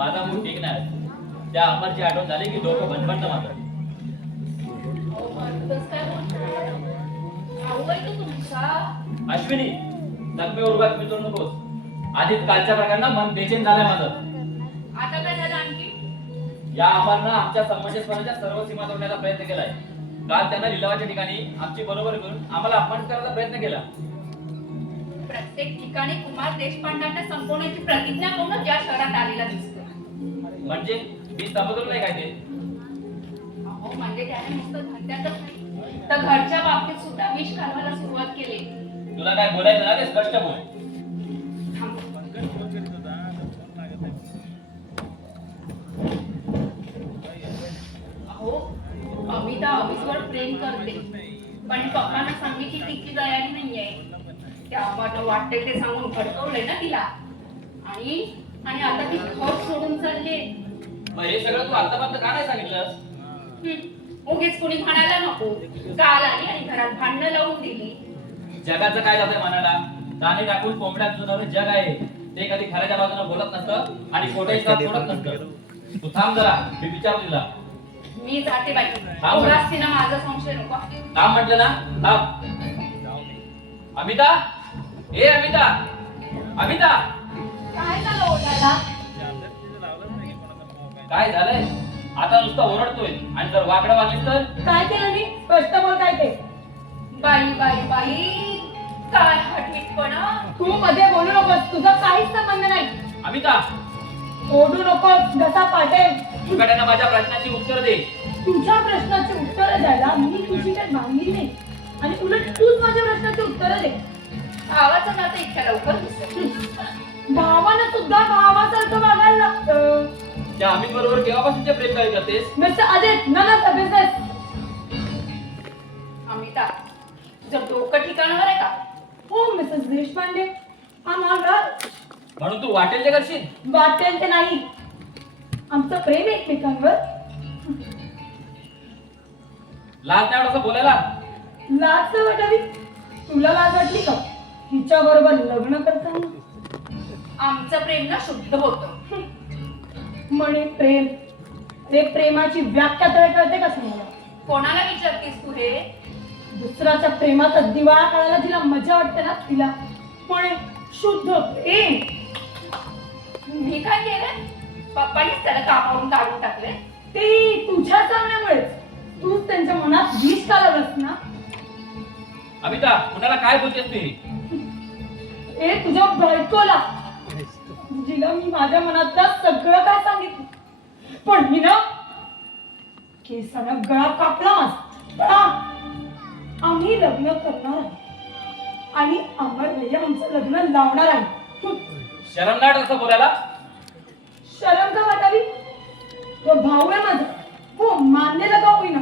माझा मूड ठीक नाही. त्या अमरची आठवण झाली की डोकं भणभणतं माझं. अश्विनी, जखमेवर उगाच मिळू नकोस. आधीच कालच्या प्रकारानं मन बेचैन झालंय माझं. आता काय झालं आणखी? या अमरनं आमच्या समंजसपणाच्या सर्व सीमा तोडण्याचा प्रयत्न केलाय. काल त्यांना लिलावाच्या ठिकाणी आमची बरोबरी करून आम्हाला अपमान करायचा प्रयत्न केला. प्रत्येक ठिकाणी कुमार देशपांड्यांना संपवण्याची प्रतिज्ञा करून या शहरात आलेला दिसतो. म्हणजे मी समजलो नाही काय ते. अहो म्हणजे त्याने नुसतं धंद्यातच नाही तर घरच्या बाबतीत सुद्धा विष घालवायला सुरुवात केली. तुला काय बोलायचं ना ते स्पष्ट बोल. थांब. अहो अमिता अमितवर प्रेम करते पण पप्पांना सांगितली तिची तयारी नाहीये. त्या आम्हाला वाटतंय ते सांगून भडकवलंय ना तिला. आणि आणि आता ती घर सोडून चालले. मग हे सगळं तू आतापर्यंत का नाही सांगितलंस? उगीच कोणी म्हणायला नको. काल आली आणि घरात भांडणं लावून दिली. जगाचं काय जातंय मनाला? दाणे टाकून कोंबड्यात जुनारं जग आहे. ते कधी खऱ्याच्या बाजूने बोलत नसतं आणि खोट्याची साथ सोडत नसतं. तू थांब जरा, मी विचारतो तिला. मी जाते बाई. थांब. उगाच तिनं माझा संशय नको. थांब म्हटलं ना, थांब. अमिता, ए अमिता, अमिता. काय झालं ओरडायला? काय झालंय? आता नुसतं ओरडतोय आणि जर वाकडं वागलीस तर? काय केलं मी? स्पष्ट बोल काय ते. बाई बाई बाई, काय हटवीटपणा. तू मध्ये बोलू नकोस. तुझा काहीच संबंध नाही. अमिता, ओढू नकोस. जसा पाटेल. मुकाट्यानं माझ्या प्रश्नाची उत्तर दे. तुझ्या प्रश्नाची उत्तर द्यायला मी तुझी काही भांगी नाही आणि उलट तूच माझ्या प्रश्नाची उत्तर दे. भावाचं नातं इतक्या लवकर दिसत. भावानं सुद्धा भावासारखं वागायला लागतं. त्या अमित बरोबर केव्हापासून प्रेम काय करतेस? Mister Ajit, none of the business. Amita, तुझं डोकं ठिकाणावर आहे का? हो मिसेस देशपांडे, आम ऑल राईट. म्हणून तू वाटेल ते करशील? वाटेल ते नाही. आमचं प्रेम एकमेकांवर. लाज नाही असं बोलायला? लाज तर वाटावी. तुला लाज वाटली का हिच्या बरोबर लग्न करताना? आमचं प्रेम ना शुद्ध होतं. म्हणे प्रेम. रे प्रेमाची व्याख्या तर कळते का तुम्हाला? कोणाला विचारतीस तू हे? दुसऱ्याच्या प्रेमाचा दिवाळा काढायला जिला मजा वाटते ना तिला म्हणे शुद्ध प्रेम. मी काय केलं? पप्पानीच त्याला कामावरून काढून टाकले. ते तुझ्या चांगल्यामुळेच. तूच त्यांच्या मनात विष घालवलंस ना. अमिता, कुणाला काय बोलतेस तू? ए तुझ्या बायकोला, जिला मी माझ्या मनातलं सगळं काय सांगितलं. पण मी ना केसानं गळा कापला माझा. आम्ही लग्न करणार आहे आणि अमर भैया आमचं लग्न लावणार आहे. शरम नाही असं बोलायला? शरम का वाटावी? तो भाऊ आहे माझा. हो मान्य लगा होईना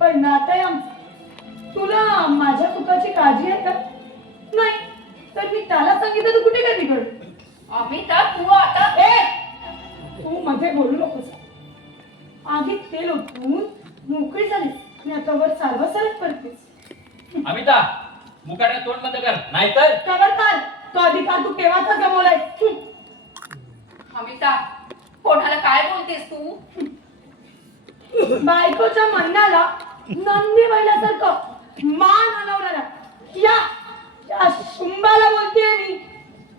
पण नातं आहे आमचं. तुला माझ्या सुखाची काळजी आहे का? नाही तर मी त्याला सांगितलं तू कुठे काय बिघड. अमिता तू आता तू मध्ये बोलू नकोस. आधी तेल ओतून मोकळी झालीस आणि आता वर सारवासारच करतेस. अमिता, मुकाट्यात तोंड बंद कर, नाहीतर खबरदार. तो अधिकार तू केव्हाचा गमावलाय. अमिता, कोणाला काय बोलतेस तू? बायकोच्या म्हणण्याला नंदी बैलासारखं मान हलवणारा या शुंभाला बोलतेय मी.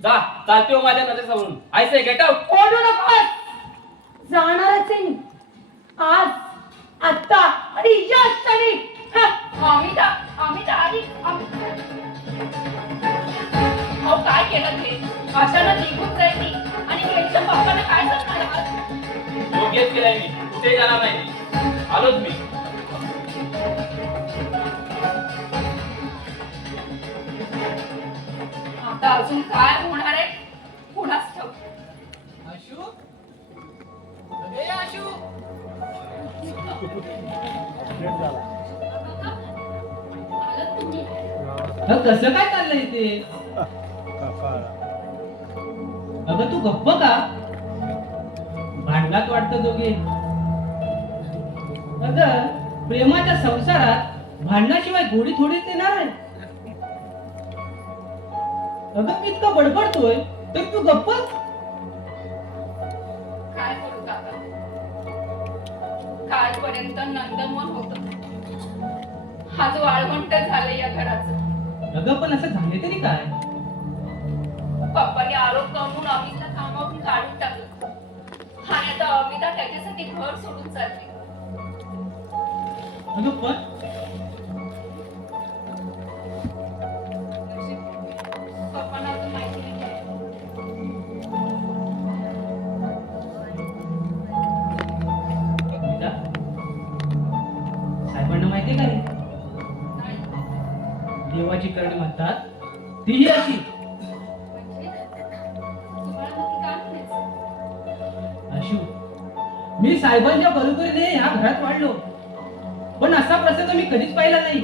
जा, चालते हो माझ्या नजरेसमोरून. I say get out. ओढू नकोस. जाणारच आहे मी आज, आता आणि या क्षणी. अमिता, अमिता आली. अहो काय केलं ते? अशानं निघून जाईल मी आणि त्यांच्या पप्पाला काय सांगणार? योग्यच केलंय मी. कुठे जाणार नाही. आलोच मी. आता अजून काय होणार आहे कुणास ठाऊक. आशू, अरे आशू. आलं तुम्ही? कसं काय चाललंय ते? अगं तू गप्प का? भांडलात वाटतं दोघे. अगं प्रेमाच्या संसारात भांडणाशिवाय गोडी थोडीच येणार आहे. अगं मी इतका बडबडतोय तर तू गप्पच. काय करू काका, कालपर्यंत नंदनवन होत, आज वाळवंट झालं या घराचं. अगं पण असं झाले तरी काय? पप्पाने आरोप करून अमितला कामावरून काढून टाकलं आणि आता अमिता त्याच्यासाठी घर सोडून चालली. अगं पण पप्पांना अजून माहिती नाही आहे. अमिता, साहेबांना माहितीये का हे? नाही, देवाची करणी म्हणतात तीही अशी. म्हणजे तुम्हाला नक्की काय म्हणायचं? अशू, मी साहेबांच्या बरोबरीने ह्या घरात वाढलो, पण असा प्रसंग मी कधीच पाहिला नाही.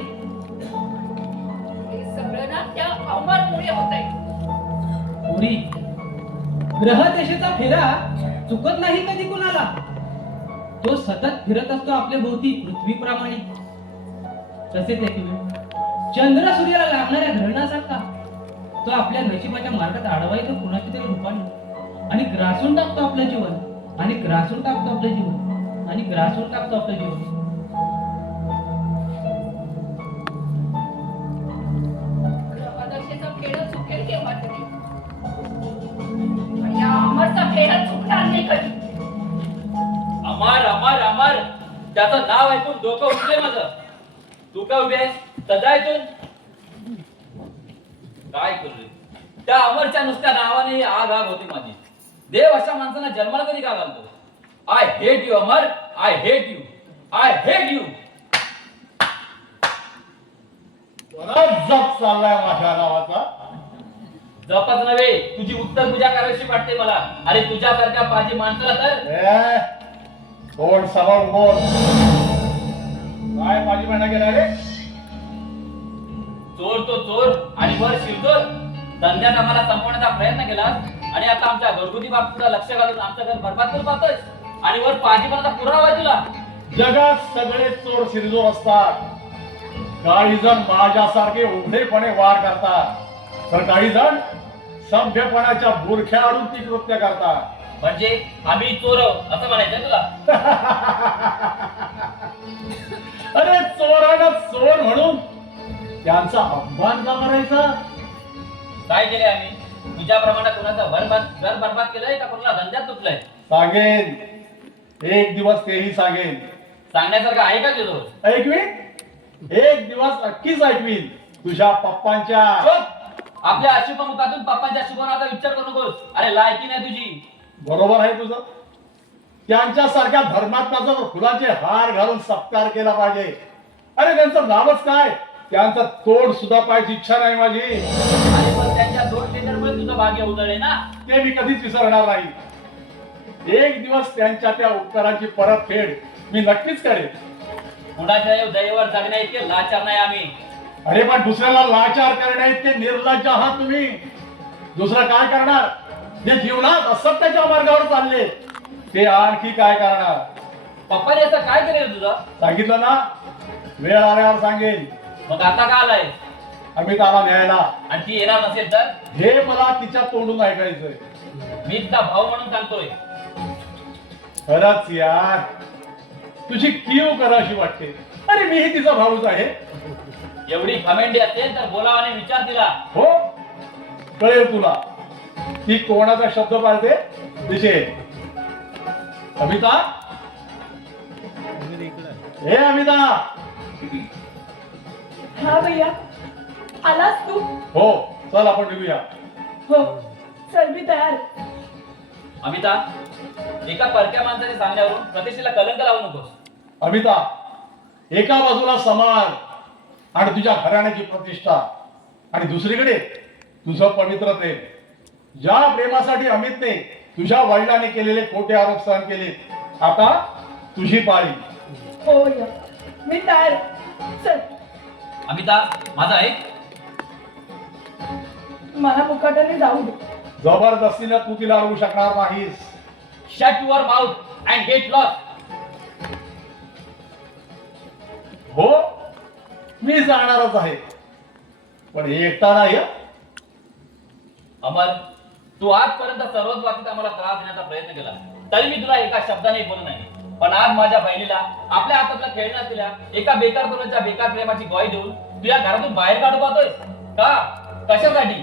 हे सगळं ना त्या अमरमुळे होतंय. पुरी ग्रह देशाचा फेरा चुकत नाही कधी कुणाला. तो सतत फिरत असतो आपल्या भोवती पृथ्वीप्रमाणे. तसेच एक चंद्र सूर्याला लागणाऱ्या ग्रहणासारखा तो आपल्या नशिबाच्या मार्गात आडवा येतो कुणाच्या तरी रूपाने आणि ग्रासून टाकतो आपलं जीवन आणि ग्रासून टाकतो आपलं जीवन आणि ग्रासून टाकतो आपलं जीवन. ग्रहदशेचा खेळ चुकेल केव्हा तरी, पण या अमरचा खेळ चुकणार नाही कधी. अमर अमर अमर त्याचं नाव ऐकून डोकं उठले माझं. तू काय उभी आहेस? सदा इथून काय करू रे? त्या अमरच्या नुसत्या नावाने आग आग होती माझी. देव अशा माणसांना जन्माला कधी का घालतो? I hate you Amar, I hate you, I hate you. बराच जप चाललाय माझ्या नावाचा. जपच नव्हे, तुझी उत्तर पूजा करायची वाटते मला. अरे तुझ्यासारख्या पाजी माणसाला तर कोण सांभाळून बोल. काय माझी महिना गेला रे? चोर तो चोर आणि वर शिरचोर. धंद्यात आम्हाला संपवण्याचा प्रयत्न केला आणि आता आमच्या घरगुती बाबतीत लक्ष घालून आमचं घर बरबाद करून पाहतोय. आणि वर पाजीपणाचा पुरावा आहे तुला. जगात सगळे चोर शिरजोर असतात. काही जण माझ्यासारखे उघडेपणे वार करतात, तर काही जण सभ्यपणाच्या बुरख्या आणून ती कृत्य करतात. म्हणजे आम्ही चोर असं म्हणायचं तुला? अरे चोराला चोर म्हणून त्यांचा अपमान का करायचा? काय केलंय आम्ही? तुझ्याप्रमाणे कोणाचा घर बरबाद केलंय का कोणाला धंद्यात तुटलंय? सांगेन, एक दिवस तेही सांगेन. सांगण्यासारखं आहे का तुझं? ऐकवीन, एक दिवस नक्कीच ऐकवीन. तुझ्या पप्पांच्या आपल्या अशुभमुखातून पप्पांच्या शुभनाचा विचार करू नकोस. अरे लायकी नाही तुझी. बरोबर आहे तुझं. त्यांच्यासारख्या धर्मात्म्याचा फुलाचे हार घालून सत्कार केला पाहिजे. अरे त्यांचं नावच काय, त्यांचं तोड सुद्धा पाहायची इच्छा नाही माझी. आणि पण त्यांच्या दोन टेंडरमुळे तुझं भाग्य उजळले ना. ते मी कधीच विसरणार नाही. एक दिवस त्यांच्या त्या उपकाराची परतफेड मी नक्कीच करेन. कुणाच्या दयेवर जगण्या इतके लाचार नाही आम्ही. अरे पण दुसऱ्याला लाचार करण्या इतके निर्लज्ज आहात तुम्ही. दुसरं काय करणार? जे जीवनात असत्याच्या मार्गावर चालले ते आणखी काय करणार? पप्पाने असं काय केलं तुझं? सांगितलं ना, वेळ आल्यावर सांगेन. मग आता का आलाय? अमिताला न्यायला. आणि ती येणार नसेल तर? हे मला तिच्या तोंडून ऐकायचंय. मी तिचा भाऊ म्हणून सांगतोय. खरंच यार, तुझी कीव कराशी वाटते. अरे मीही तिचा भाऊच आहे. एवढी घमेंडी असेल तर बोलावा आणि विचार तिला. हो, कळेल तुला. ती कोणाचा शब्द पाळते दिसेल. अमिता, हे अमिता. हा भैया, आलास तू? हो, चल आपण निघूया. हो, चल मी तयार. अमिता, एका परक्या माणसाने सांगण्यावरून प्रतिष्ठेला कलंक लावू नकोस. अमिता, एका बाजूला समाज आणि तुझ्या घराण्याची प्रतिष्ठा आणि दुसरीकडे तुझं पवित्र प्रेम. ज्या प्रेमासाठी अमितने तुझ्या वडिलांनी केलेले खोटे आरोप सहन केले, आता तुझी पाळी. हो भैया, मी तयार. चल. अमिता, माझा ऐक. मला मुकाट्याने जाऊ दे. जबरदस्तीने तू तिला अडवू शकणार नाहीस. Shut your mouth and get lost. हो, मी जाणारच आहे, पण एकटा नाही. अमर, तू आजपर्यंत सर्वच बाबतीत आम्हाला त्रास देण्याचा प्रयत्न केला. तरी मी तुला एका शब्दाने बोलू नाही. पण आज माझ्या बहिणीला आपल्या हातातला खेळणं असलेल्या एका बेकार तरुणाच्या बेकार प्रेमाची ग्वाही देऊन तू या घरातून बाहेर काढू पाहतोय का? कशासाठी?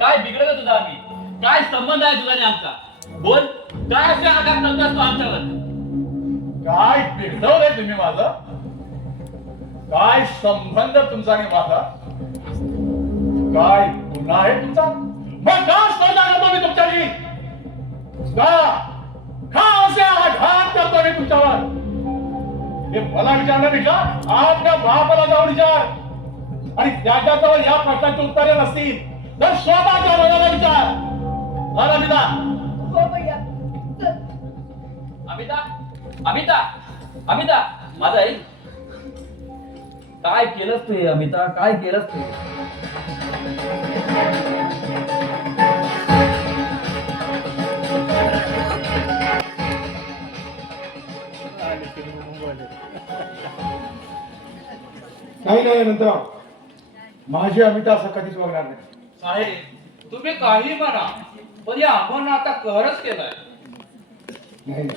काय बिघडलं तुझा आम्ही? काय संबंध आहे तुझा आणि आमचा? बोल, काय असे आघात करतोस तू आमच्यावर? काय बिघडवलंय तुम्ही माझं? काय संबंध तुमचा आणि माझा? काय गुन्हा आहे तुमचा? मग का स्पर्धा करतो मी तुमच्याशी? का असे आघात करतो मी तुमच्यावर? हे मला विचारण्यापेक्षा आपल्या बापाला जाऊन विचार. आणि त्याच्याजवळ या प्रश्नाची उत्तरे नसतील तर स्वतःच्या मनाला विचार. हा अमिता, हो भैया चल. अमिता, अमिता, अमिता, माझा आई, काय केलंस तू हे अमिता? काय केलंस तू? नाही नंतर माझी अमिता असं कधीच वागणार नाही. साहेब तुम्ही काही म्हणा, पण या आपण आता कहरच केलाय. नाही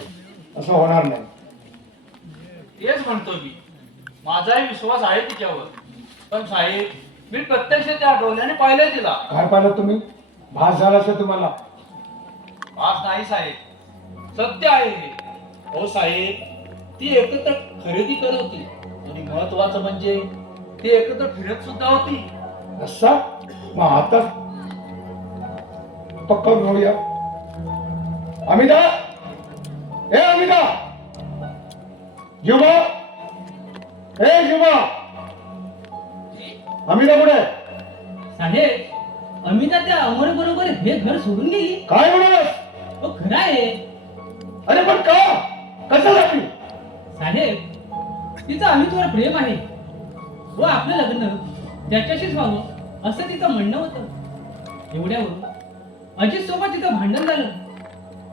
असं होणार नाही. तेच म्हणतो मी, माझाही विश्वास आहे तिच्यावर. पण साहेब मी प्रत्यक्ष त्या डोळ्याने पाहिलंय तिला. काय पाहिलं तुम्ही? भास झाला असेल तुम्हाला. आज नाही साहेब, सत्य आहे हे. हो साहेब, ती एकत्र खरेदी करत होती आणि महत्वाचं म्हणजे ती एकत्र फिरत सुद्धा होती. असं मग आता पक्का घेऊया. अमिता, ए अमिता, जुमा, ए जुमा, अमिता कुठे? साहेब अमिता त्या अमर बरोबर हे घर सोडून गेली. काय म्हणून? हो खरं आहे अरे पण का? कशासाठी? साहेब तिचं अमितवर प्रेम आहे व आपलं लग्न त्याच्याशीच व्हावं असं तिचं म्हणणं होतं. एवढ्यावरून अजित सोबत तिचं भांडण झालं.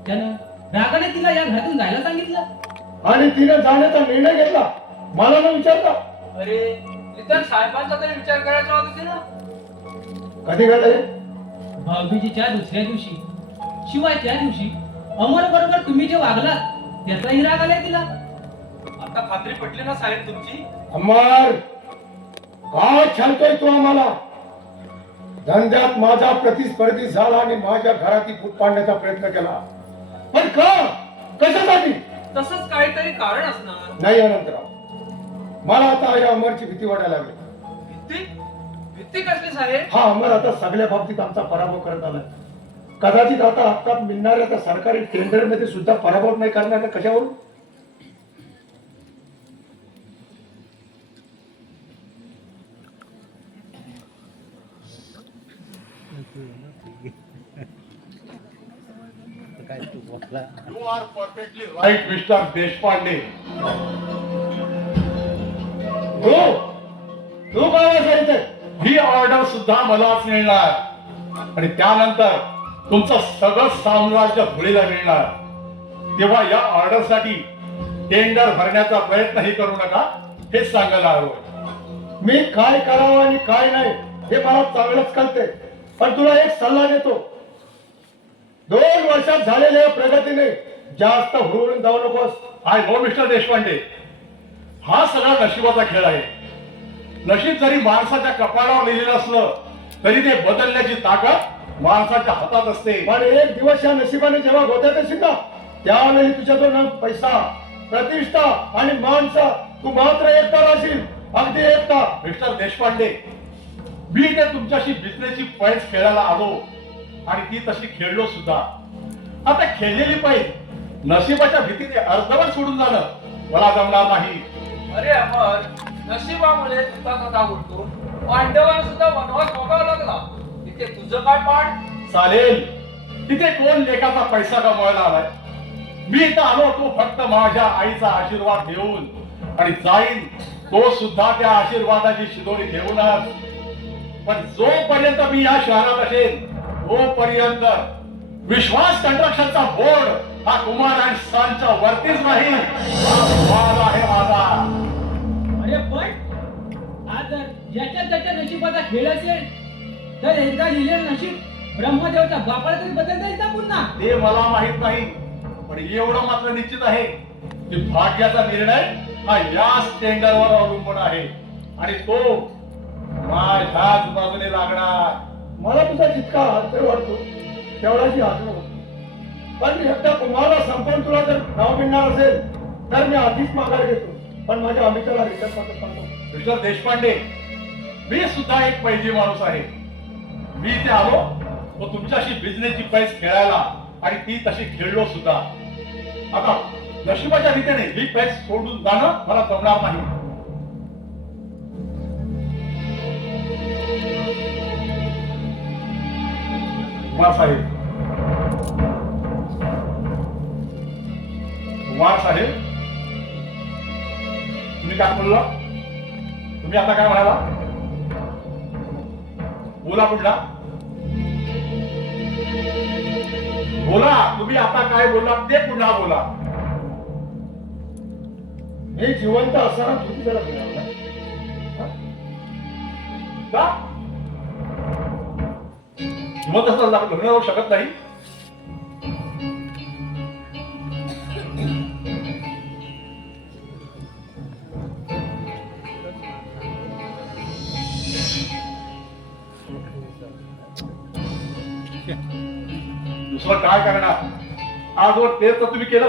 त्यानं रागाने तिला या घरातून जायला सांगितलं. आणि तिने जाण्याचा निर्णय घेतला मला न विचारता. अरे तिथं साहेबांचा तरी विचार करायचा होता तिला. कधी घडलंय? भाऊबीजीच्या दुसऱ्या दिवशी, शिवाय त्या दिवशी अमर बरोबर तुम्ही जे वागलात त्याचाही राग आलाय तिला. आता खात्री पटली ना साहेब तुमची? अमर, काय छानतोय तू आम्हाला? धंद्यात माझा प्रतिस्पर्धी झाला आणि माझ्या घराची फूट पाडण्याचा प्रयत्न केला. पण का? कशासाठी? तसंच काहीतरी कारण असणार. नाही अनंतराव, मला आता या अमरची भीती वाटायला लागली. भीती? भीती कसली साहेब? हा अमर आता सगळ्या बाबतीत आमचा पराभव करत आलाय. कदाचित आता हातात मिळणाऱ्या त्या सरकारी टेंडर मध्ये सुद्धा पराभव नाही करणार. कशावरून? You are perfectly right, Mr. Deshpande. तू काय वाचायचं? ही ऑर्डर सुद्धा मलाच मिळणार आणि त्यानंतर तुमचं सगळं साम्राज्य धुळीला मिळणार. तेव्हा या ऑर्डर साठी टेंडर भरण्याचा प्रयत्नही करू नका हे सांगायला हवं. मी काय करावं आणि काय नाही हे मला चांगलंच कळते. पण तुला एक सल्ला देतो. 2 वर्षात झालेल्या प्रगतीने जास्त हुरळून जाऊ नकोस. आय नो मिस्टर देशपांडे, हा सगळा नशिबाचा खेळ आहे. नशीब जरी माणसाच्या कपाळावर लिहिलेलं असलं तरी ते बदलण्याची ताकद माणसाच्या हातात असते. पण एक दिवस या नशिबाने जेव्हा गोत्यात असेल ना, त्यावेळी तुझ्याजवळ ना पैसा, प्रतिष्ठा आणि माणसा, तू मात्र एकटा राहशील. अगदी एकटा. मिस्टर देशपांडे, मी ते तुमच्याशी बिझनेसची पैस खेळायला आलो आणि ती तशी खेळलो सुद्धा. आता खेळलेली पैस नशिबाच्या भीतीने अर्धवट सोडून जाणं मला जमणार नाही. अरे अमर, नशिबामुळे तुझा कथा उलटून पांडवांना सुद्धा वनवास भोगावा लागला. तिथे तुझं काय पाड? चालेल, तिथे कोण लेखाचा पैसा कमवायला आलाय? मी इथं आलो तो फक्त माझ्या आईचा आशीर्वाद घेऊन आणि जाईन तो सुद्धा त्या आशीर्वादाची शिदोरी घेऊनच. पण जोपर्यंत मी या शहरात असेल तोपर्यंत विश्वास कंस्ट्रक्शनचा बोर्ड हा कुमार अँड सनच्या वरतीच राहील. हा आहे माझा. अरे पण आज जर ज्याच्या त्याच्या नशिबाचा खेळ असेल तर एकदा लिहिलेलं नशीब ब्रह्मदेवच्या बापाला तरी बदलता येईल ना पुन्हा? ते मला माहित नाही, पण एवढं मात्र निश्चित आहे की भाग्याचा निर्णय हा याच टेंडरवर अवलंबून आहे आणि तो माझ्याच बाजूने लागणार. मला तुझा जितका आदर वाटतो तेवढाची आदर होतो, पण मी एकदा कुमारला संपवून तुला जर नाव मिळणार असेल तर मी आधीच माघार घेतो, पण माझ्या अमिताला रिटर्न मध्ये पाठव. मिस्टर देशपांडे, मी सुद्धा एक पैजी माणूस आहे. मी इथे आलो व तुमच्याशी बिझनेसची पैस खेळायला आणि ती तशी खेळलो सुद्धा. आता नशिबाच्या रीतीने ही पैस सोडून जाणं मला जमणार नाही. कुमार साहेब, कुमार साहेब, तुम्ही काय बोलला? तुम्ही आता काय म्हणाला? बोला पुढला, बोला. तुम्ही आता काय बोलला ते पुन्हा बोला. मी जिवंत असताना तुम्ही जरा मिळाला का? जिवंत असताना लग्न होऊ शकत नाही? दुसरं काय करणार? आजवर तेच तर तुम्ही केलं.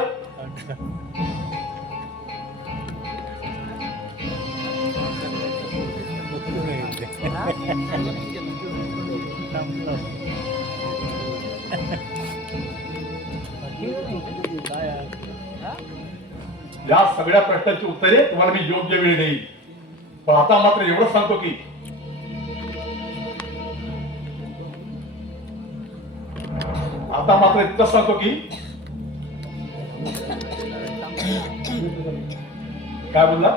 या सगळ्या प्रश्नांची उत्तरे तुम्हाला मी योग्य वेळी देईल, पण आता मात्र एवढं सांगतो की इतकं सांगतो की काय बोलला?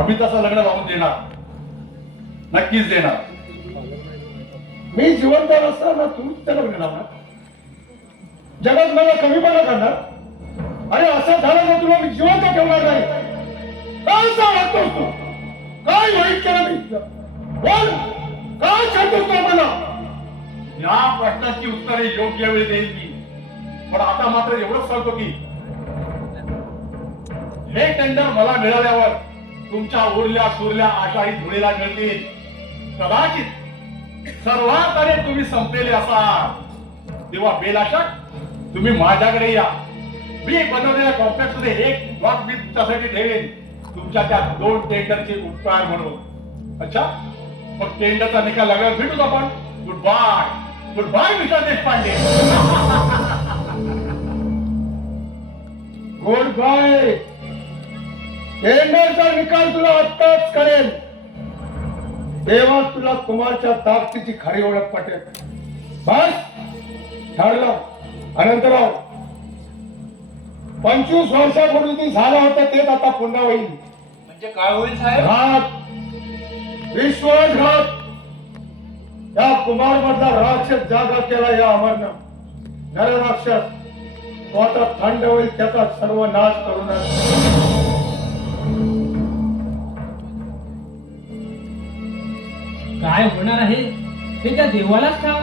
अमिताचं लग्न लावून देणार, नक्कीच देणार. मी जिवंत असताना तू त्याला मिळणार, जगात मला कमीपणा करणार आणि असं झालं तर तुला मी जिवंत ठेवणार नाही. काय वाटतोस तू? काय वाईट केलं मी? बोल, काय सांगतोस तू मला? या प्रश्नाची उत्तरे योग्य वेळी देईल मी, पण आता मात्र एवढंच सांगतो की हे टेंडर मला मिळाल्यावर तुमच्या उरल्या सुरल्या आशाही धुळीला मिळतील. कदाचित सर्वात आधी तुम्ही संपलेले असाल, तेव्हा बेलाशक तुम्ही माझ्याकडे या. मी बनवलेल्या कॉम्प्लेक्स मध्ये एक ब्लॉक मी तुमच्यासाठी ठेवेन, तुमच्या त्या 2 टेंडरचे उपकार म्हणून. अच्छा, मग टेंडरचा निकाल लागल्यावर भेटूच आपण. Good bye, good bye mister Deshpande. Good bye. टेंडरचा निकाल तुला आत्ताच कळेल, तेव्हा तुला कुमारच्या ताकदीची खरी ओळख पटेल. बस ठरलं. अनंतराव, 25 वर्षापूर्वी जे झालं होतं तेच आता पुन्हा होईल. म्हणजे काय होईल साहेब? घात, विश्वासघात. या कुमार मधला राक्षस जागा केला या अमरनं. नर राक्षस तो आता थंड होईल, त्याचा सर्व नाश करूनच. काय होणार आहे हे त्या देवालाच ठाव.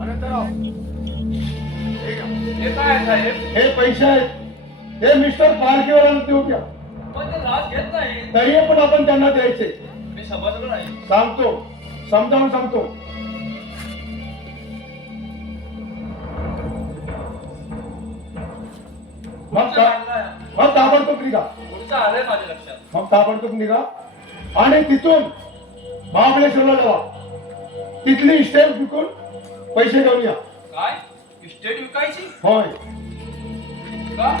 अनंतराव, हे काय साहेब? हे पैसे आहेत, हे मिस्टर पालखीवाल्यांना देऊ द्या. पण ते लाच घेत नाही. तरी पण आपण त्यांना द्यायचे. मी समजलो नाही. सांगतो, समजावून सांगतो. मग ताबडतोब निघा. पुढचं आलंय माझ्या लक्षात. मग ताबडतोब निघा आणि तिथून महाबळेश्वरला जावा. तिथली इस्टेट विकून पैसे घेऊन या. काय? इस्टेट विकायची? होय, का?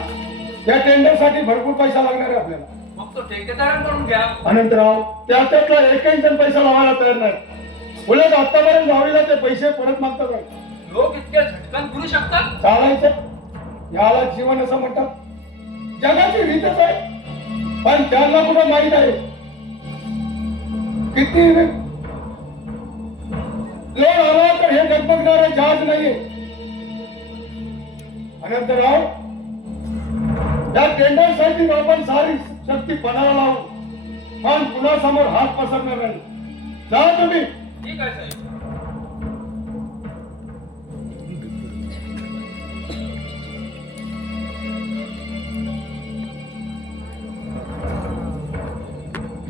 त्या टेंडर साठी भरपूर पैसा लागणार आहे आपल्याला. मग तो ठेकेदारांकडून घ्या. अनंतराव, त्याच्यातला एकही जण पैसा लावायला तयार नाही. उलट आतापर्यंत भावीला ते पैसे परत मागतात आहे. लोक इतक्या झटकन फिरू शकतात? चालायचं, याला जीवन असं म्हणतात. जगाची रीतच आहे, पण त्यांना कुठं माहित आहे किती लोक आला तर हे डगमगणारे जहाज नाहीये. अनंतराव, या टेंडरसाठी आपण सारी शक्ती पणाला लावू पण कुणासमोर हात पसरणार नाही. जा तुम्ही. ठीक आहे साहेब.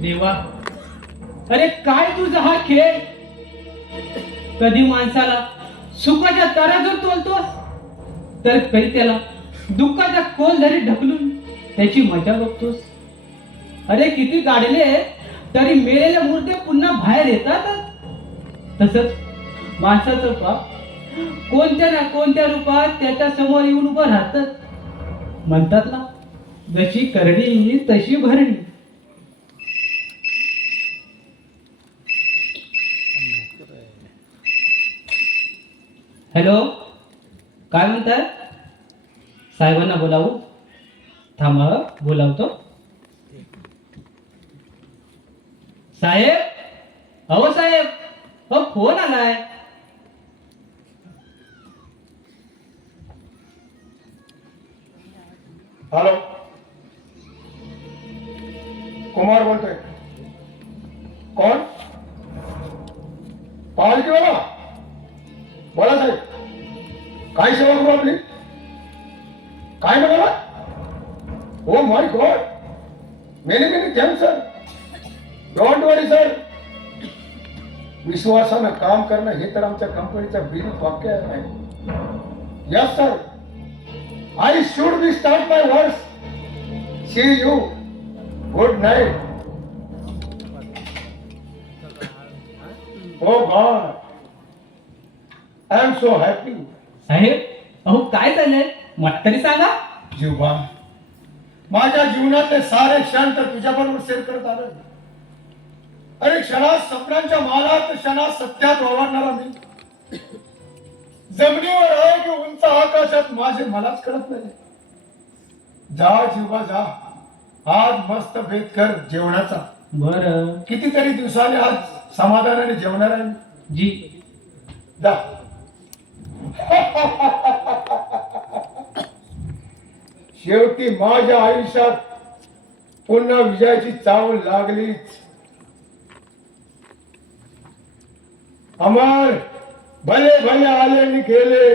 देवा, अरे काय तुझा हा खेळ? कधी माणसाला सुखाच्या तराजूर तोलतोस तर कधी त्याला दुःखाच्या खोल धरी ढकलून त्याची मजा बघतोस. अरे किती गाडले तरी मेलेले मुर्दे पुन्हा बाहेर येतात. तसंच माणसाचं पाप कोणत्या ना कोणत्या रूपात त्याच्या समोर येऊन उभं राहतात. म्हणतात ना, जशी करणी तशी भरणी. हॅलो, काय म्हणताय? साहेबांना बोलावू? थांबा, बोलावतो. साहेब, अहो साहेब, अहो फोन आलाय. हॅलो, कुमार बोलतोय. कोण? पालकी बाबा बोला साहेब. काय सेवा करू आपली? काय म्हणाला? Oh my God, many many thanks sir. Don't worry sir. विश्वासानं काम करणं हे तर आमच्या कंपनीचं बिल वाक्य आहे. Yes sir, I should be start my works. See you. Good night. Oh god, I am so happy. साहेब, अहो काय झालंय? मला तरी सांगा. जीवा, माझ्या जीवनातले सारे क्षण तर तुझ्याबरोबर शेअर करत आलोय. अरे क्षणात स्वप्नांच्या मालात, क्षणात सत्यात वावरणारा मी. जमिनीवर आहे की उंच आकाशात माझे मलाच कळत नाही. जा जीवा जा, आज मस्त बेत कर जेवणाचा. बर कितीतरी दिवसाने आज समाधानाने जेवणार आहे मी. जी. जा. शेवटी माझ्या आयुष्यात पुन्हा विजयाची चावल लागलीच. अमर भले भले आले आणि गेले,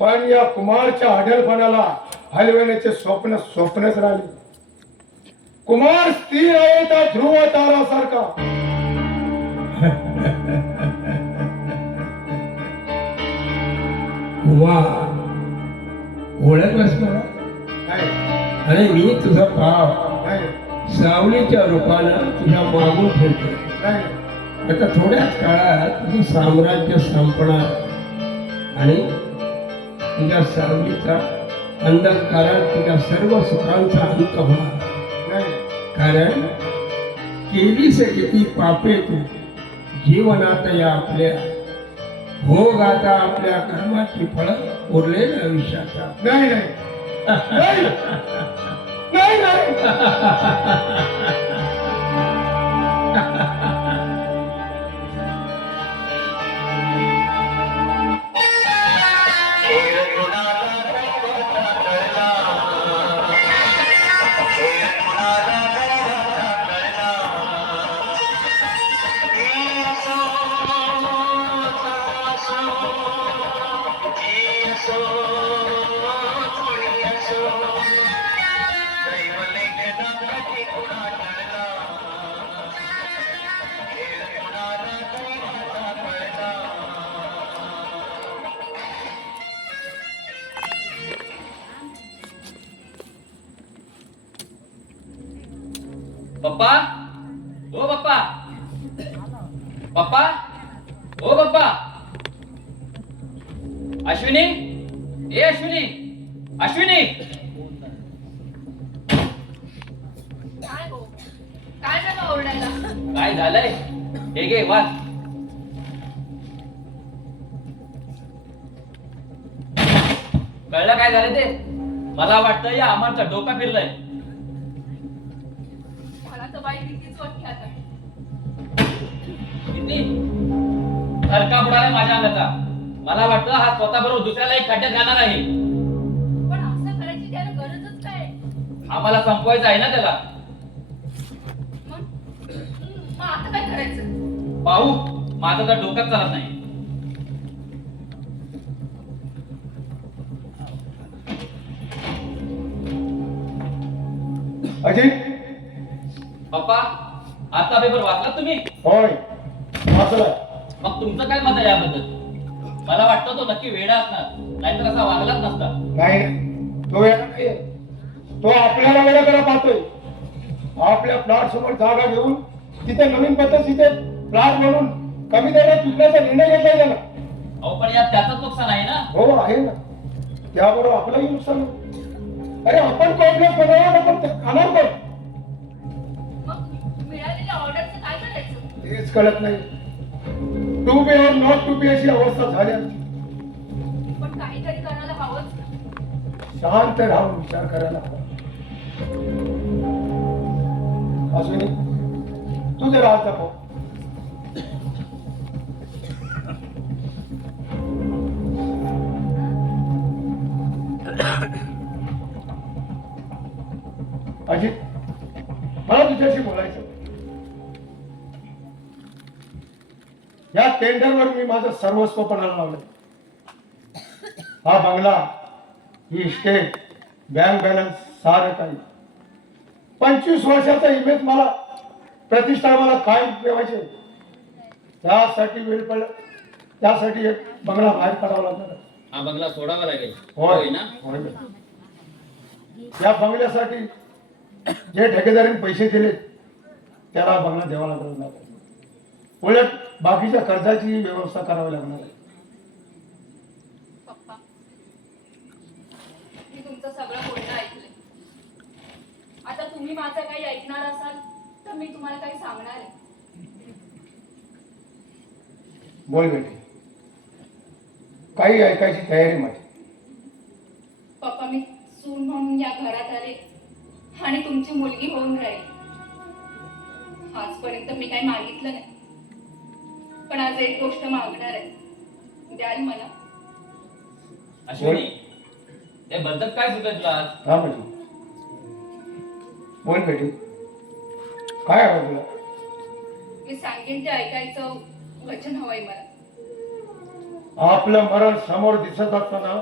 पण या कुमारच्या अडलपणाला हलवण्याचे स्वप्न स्वप्नच राहिले. कुमार स्थिर आहे त्या ध्रुव तारासारखा. ओळखलंस मला? नाही अरे मी तुझा भाव नाही सावलीच्या रूपानं तुझ्या मागून फिरतो. नाही. आता थोड्याच काळात तुझं साम्राज्य संपणार आणि तुझ्या सावलीचा अंधकारात तुझ्या सर्व सुखांचा अंत होणार. नाही. कारण केलीस किती पापे तू जीवनात या आपल्या, भोग आता आपल्या कर्माची फळं उरलेल्या आयुष्याचा. नाही नाही नाही नाही नाही. पप्पा, ओ पप्पा, पप्पा, ओ पप्पा. अश्विनी, ए अश्विनी, अश्विनी. काय हो, काय झालं ओरडायला? काय झालंय? हे घे वाच. कळलं काय झालं ते? मला वाटतं या अमरचा डोका फिरलाय. मला तर बाई भीतीच वाटते आता. किती हलका बुडालाय माझ्या अंगाचा. मला वाटतं हा स्वतः बरोबर दुसऱ्याला एक खड्ड्यात घालणार आहे. पण असं करायची त्याला गरजच आम्हाला संपवायचं आहे ना त्याला. मग आता काय करायचं? पाहू, माझं तर डोक्यात चालत नाही. अजय, पप्पा, आजचा पेपर वाचला तुम्ही? होय वाचला. मग तुमचं काय मत आहे याबद्दल? मला वाटतं तो नक्की वेडा असणार, नाहीतर असा वागलाच नसता. नाही, तो वेळा नाहीये. तो आपल्याला वेळाकडे पाहतोय. आपल्या प्लॉट समोर जागा घेऊन तिथे नवीन पद्धतीचे प्लॉट म्हणून कमी दरात विकण्याचा निर्णय घेतला त्याला. अहो पण यात त्याचंच नुकसान आहे ना. हो आहे ना, त्याबरोबर आपलंही नुकसान आहे. अरे आपण कॉम्प्लेक्स बनवणार पण ते खाणार कोण? मग मिळालेल्या ऑर्डरचं काय करायचं? हेच कळत नाही. टू बी और नॉट टू बी अशी अवस्था झाली आमची. पण काहीतरी करायला हवंच. शांत राहून विचार करायला हवा. अश्विनी, तू जरा आज दाखव. अजित, मला तुझ्याशी बोलायचं. या टेंडरवर मी माझं सर्वस्व पणाला लावलं. हा बंगला, ही इस्टेट, बँक बॅलन्स सारं काही 25 वर्षाचा इमेज मला, प्रतिष्ठा मला कायम ठेवायचे. त्यासाठी वेळ पडला, त्यासाठी एक बंगला बाहेर काढावा लागणार. हा बंगला सोडावा लागेल. होय ना. होय. या बंगल्यासाठी जे ठेकेदारीने पैसे दिले त्याला बंगला द्यावा लागणार. उलट बाकीच्या कर्जाची व्यवस्था करावी लागणार आहे. पप्पा, मी तुमचं सगळं बोलणं ऐकलंय. आता तुम्ही माझं काही ऐकणार असाल तर मी तुम्हाला काही सांगणार आहे. बोल बेटी, काही ऐकायची तयारी माझी. पप्पा, मी सून म्हणून या घरात आले आणि तुमची मुलगी होऊन राहील. आजपर्यंत मी काही मागितलं नाही, पण आज एक गोष्ट मागणार आहे. द्याल मला? अश्विनी, हे बद्दल काय सुचत तुला आज? हा म्हणजे बोल बेटी, काय हवं तुला? मी सांगेन ते ऐकायचं वचन हवंय मला. आपलं मरण समोर दिसत असताना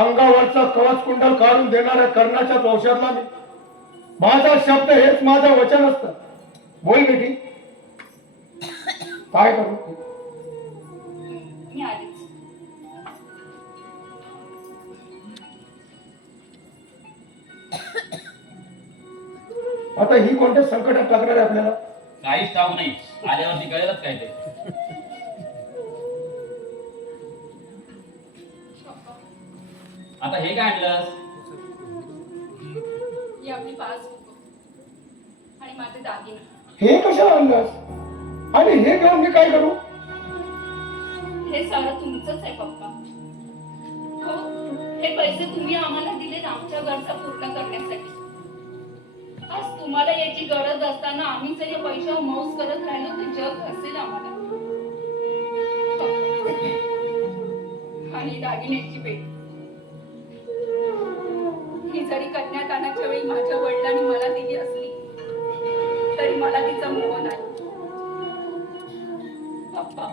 अंगावरचा कवच कुंडल काढून देणाऱ्या कर्णाच्या औषधला मी, माझा शब्द हेच माझं वचन असतं. बोल बेटी, काय करू? मी आलीच. आता ही कोणत्या संकटात टाकणार आहे आपल्याला? काहीच ठाऊक नाही, आल्यावरती कळेलच काय ते. आता हे काय आणलंस? ही आपली पासबुक आणि माझे दागिने. हे कशाला आणलंस? आणि हे घेऊन मी काय करू? हे सारं तुमचंच आहे पप्पा. हो, हे पैसे तुम्ही आम्हाला दिलेत आमच्या गरजा पूर्ण करण्यासाठी. आज तुम्हाला याची गरज असताना आम्ही जर या पैशावर मौज करत राहिलो तर जग हसेल आम्हाला. आणि दागिन्याची पेटी, ही जरी कन्यादानाच्या वेळी माझ्या वडिलांनी मला दिली असली तरी मला तिचा मोह नाही. पप्पा,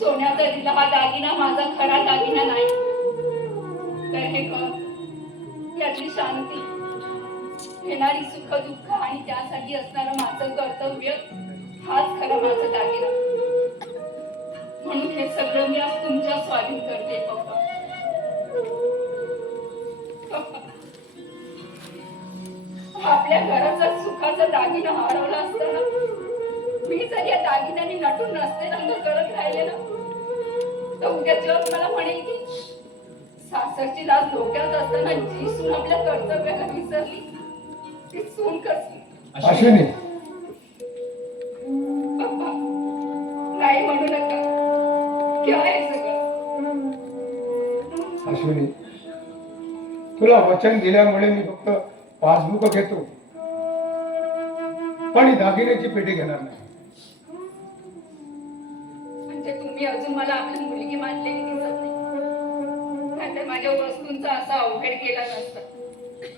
सोन्याचा दिला हा दागिना माझा खरा दागिना नाही. तर हे घर, यातली शांती, येणारी सुख दुःख आणि त्यासाठी असणारं माझं कर्तव्य हाच खरा माझा दागिना. म्हणून हे सगळं मी आज तुमच्या स्वाधीन करते पप्पा. आपल्या घराचा सुखाचा दागिना हरवला असताना मी जर या दागिन्याने नटून नसते रंग करत राहिले ना तर उद्या जग मला म्हणेल की सासरची लाज डोक्यात असताना जी सून आपल्या कर्तव्याला विसरली ती सून कसली. अश्विनी, पप्पा, नाही म्हणू नका. काय आहे सगळं? अश्विनी, तुला वचन दिल्यामुळे मी फक्त पासबुक घेतो, पण ही दागिन्याची पेटी घेणार नाही. म्हणजे तुम्ही अजून मला आपली मुलगी मानलेली दिसत नाही. नाहीतर माझ्या वस्तूंचा असा अवघड केला नसता.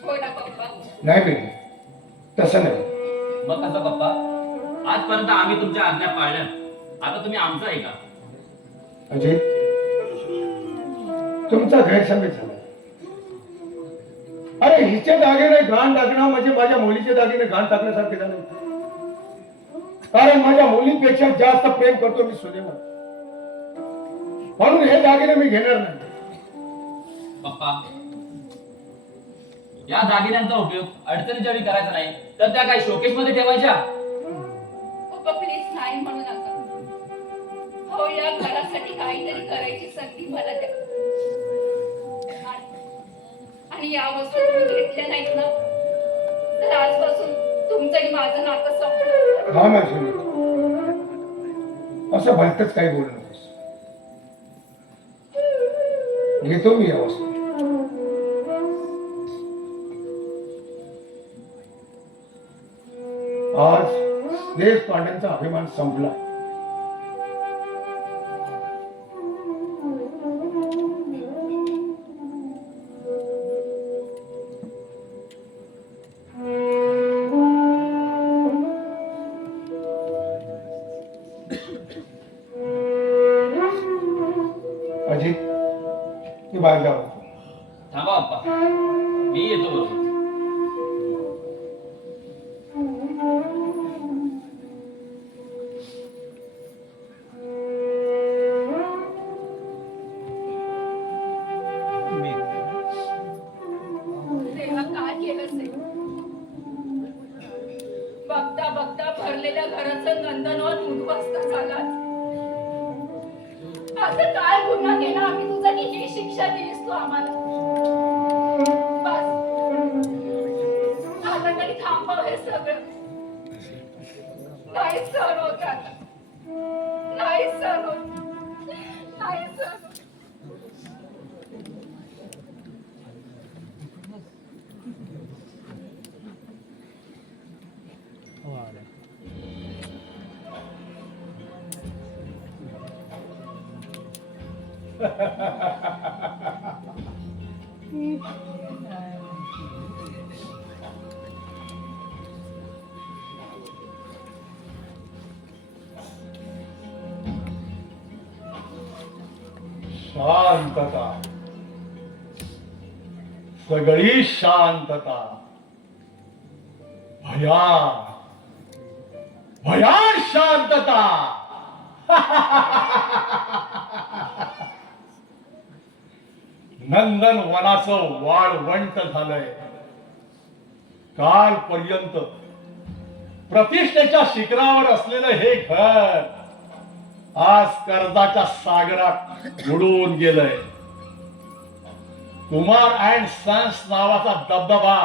हो ना पप्पा. नाही बेटी, तसं नाही. मग कसं पप्पा? आजपर्यंत आम्ही तुमच्या आज्ञा पाळल्या, आता तुम्ही आमचं ऐका. अजय, तुमचा गैरसमज झाला. अरे हिचे दागिने घाण टाकणं म्हणजे माझ्या मुलीचे दागिने घाण टाकण्यासारखे झाले. कारण माझ्या मुलीपेक्षा जास्त प्रेम करतो मी सुदेवा, म्हणून हे दागिने मी घेणार नाही. पप्पा, या दागिन्यांचा उपयोग अडचणीच्या वेळी करायचा नाही, तर त्या काही शोकेस मध्ये ठेवायच्या. पप्पा प्लीज नाही म्हणू नका. हो, या घरासाठी काहीतरी करायची संधी मला द्या. आणि या वस्तू तुम्ही घेतल्या नाहीत ना, तर आजपासून तुमचं आणि माझं नातं संपलं. हा माझी असं भलतच काही बोलू नकोस. घेतो मी या वस्तू. आज देशपांड्यांचा अभिमान संपला. अजित, ती बाहेर जाऊ. थांबा पप्पा, मी येतो बरोबर. देवा, काय केलंस हे? बघता बघता भरलेल्या घराचं नंदनवन उद्ध्वस्त झालं. असं काय गुन्हा केला आम्ही तुझा की ही शिक्षा दिलीस तू आम्हाला? बस, आता तरी थांबव हे सगळं. नाही सहन होत आता. नाही सहन होत. नाही सहन होत. शांतता, सगळी शांतता. भयान भयान शांतता. नंदन वनाचं वाळवंट झालंय. कालपर्यंत प्रतिष्ठेच्या शिखरावर असलेलं हे घर आज कर्जाच्या सागरात बुडून गेलंय. कुमार अँड सन्स नावाचा दबदबा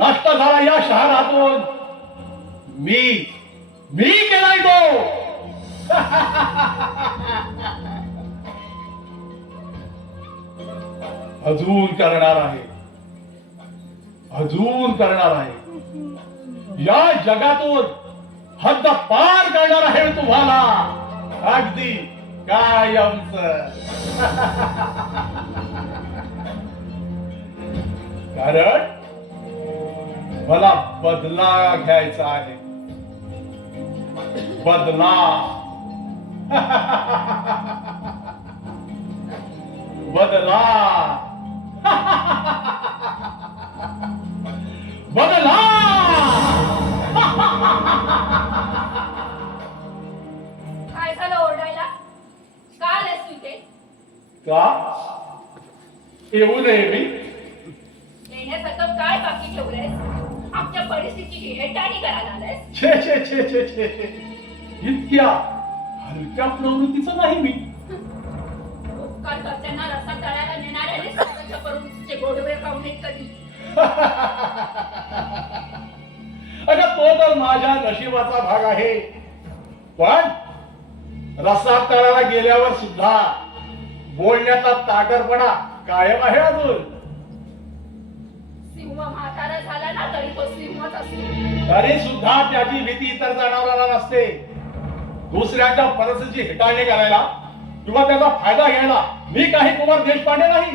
नष्ट झाला या शहरातून. मी केलाय तो. अजून करणार आहे, अजून करणार आहे. या जगातून हद्द पार करणार आहे तुम्हाला, अगदी कायमच. कारण मला बदला घ्यायचा आहे. बदला. बदला. बदला. काय झालं ओरडायला? का आलेस तू इथे? का येऊ नये मी? येण्यासारखं काय बाकी ठेवलंयस? आमच्या परिस्थितीची हेटाळणी करायला आलायस? छे छे छे छे छे छे. इतक्या हलक्या प्रवृत्तीचं नाही मी. उपकार करताना रस्ता तळायला नेणाऱ्याने स्वतःच्या प्रवृत्तीचे गोडवे पाहुणे कधी. अगं तो तर माझ्या नशिबाचा भाग आहे. पण रस्ता तळाला गेल्यावर सुद्धा बोलण्याचा ताकदपणा कायम आहे अजून. सिंह म्हातारा झाला ना तरी तो सिंहच असतो. तरी सुद्धा त्याची भीती इतर जनावरांना नसते. दुसऱ्याच्या परिस्थितीची हेटाळणी करायला किंवा त्याचा फायदा घ्यायला मी काही कुमार देशपांडे नाही.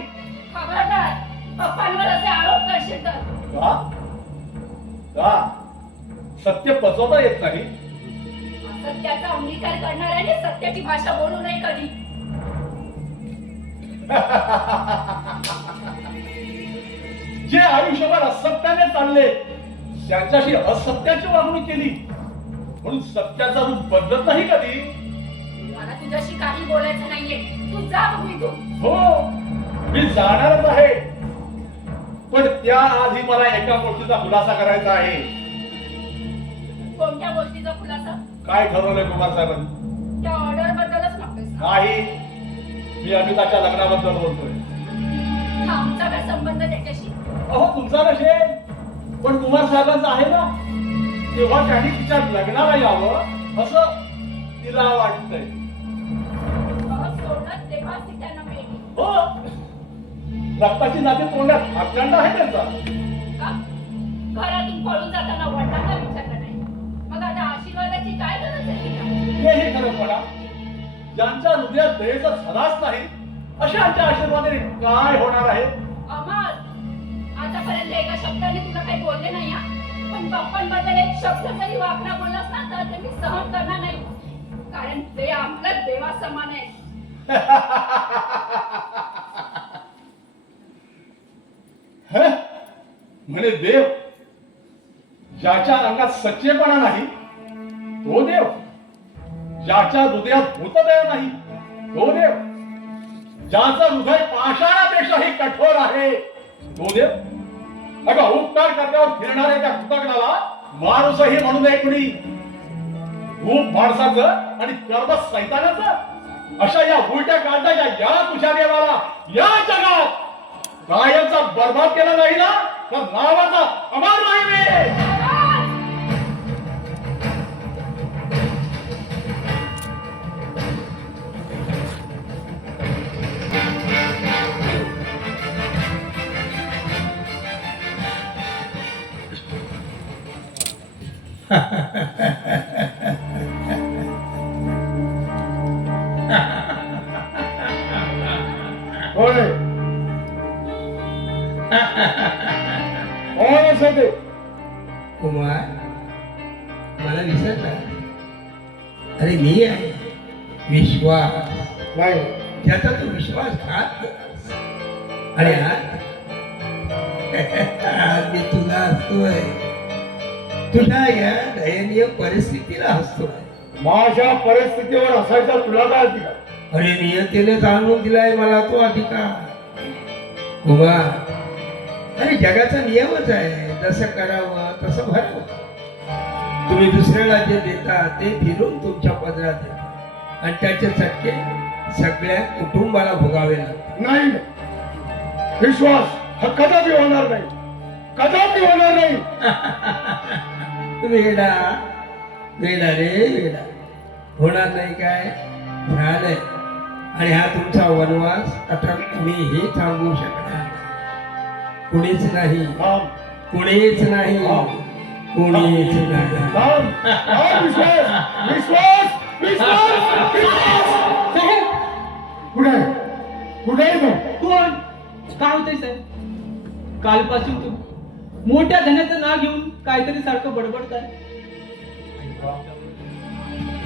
खबरदार, पप्पांवर असे आरोप करशील तर का का सत्य पचवता येत नाही असत्याचा अंगीकार करणाऱ्याने सत्याची भाषा बोलू नये कधी. जे आयुष्यभर असत्याने चालले त्यांच्याशी असत्याची वागणूक केली म्हणून सत्याचा रूप बदलत नाही कधी. मला तुझ्याशी काही बोलायचं नाहीये. तू जा बघू इथून. हो मी जाणारच आहे पण त्याआधी मला एका गोष्टीचा खुलासा करायचा आहे. कोणत्या गोष्टीचा खुलासा? काय ठरवलंय कुमार साहेबांनी? त्या ऑर्डर बद्दलच म्हणतोस ना? नाही मी अमिताच्या लग्नाबद्दल बोलतोय. हा आमचा काय संबंध त्याच्याशी? अहो तुमचा नसेल पण कुमार साहेबांचा आहे ना. तेव्हा त्यांनी तिच्या लग्नाला यावं असं तिला वाटतंय. सोडत तेव्हा ती त्यांना मिळली. हो रक्ताची नाते तोंडात अखंड आहे त्यांचा. का? घरातून पळून जाताना वडिलांना विचारलं नाही. मग आता आशीर्वादाची काय गरज आहे तिला? हेही खरं म्हणा ज्यांच्या हृदयात दयेचा झराच नाही अशांच्या आशीर्वादाने काय होणार आहे. अमर, आतापर्यंत एका शब्दाने तुला काही बोलले नाही हा. पण पप्पांबद्दल एक शब्द जरी वाकडा बोललास ना तर ते मी सहन करणार नाही. कारण ते आम्हाला देवा समान आहे. हं? म्हणे देव ज्याच्या अंगात सच्चेपणा नाही तो देव. ज्याच्या हृदयात भूतदया नाही तो देव. ज्याचं हृदय पाषाणापेक्षाही कठोर आहे तो देव. अगं उपकार करण्यावर फिरणाऱ्या त्या कृतज्ञाला माणूसही म्हणू नये कुणी. रूप माणसाचं आणि कर्म सैतानाचं अशा या उलट्या काळजाच्या या तुझ्या देवाला या जगात कायमचा बर्बाद केला नाही ना तर नावाचा अमर नाही मी. कोण आहे? कोण असं ते? कुमार मला विसरला. अरे मी आहे विश्वास. नाही ज्याचा तू विश्वासघात केलास. आणि आज मी तुला हसतोय. तुझ्या या दयनीय परिस्थितीला हसतोय. माझ्या परिस्थितीवर असायचा तुला काय अधिकार? अरे नियतीने जाणून दिलाय मला तो अधिकार. उभा अरे जगाचा नियमच आहे. जसं करावं तसं भरावं. तुम्ही दुसऱ्याला जे देता ते फिरून तुमच्या पदरात येतात आणि त्याचे चटके सगळ्या कुटुंबाला भोगावे लागतात. नाही विश्वास हा कदापि होणार नाही. कदापि होणार नाही. वेडा वेडा रे वेडा. होणार नाही काय? झालंय. आणि हा तुमचा वनवास आता कुणीही थांबवू शकणार नाही. कुणीच नाही. थांब कुणीच नाही. कुणीच नाही. थांब. थांब विश्वास विश्वास विश्वास विश्वास. साहेब कुठे आहे? कुठे आहे तो? कोण? काय होतंय साहेब? कालपासून तू मोठ्या धनाचं नाव घेऊन काहीतरी सारखं बडबडताय.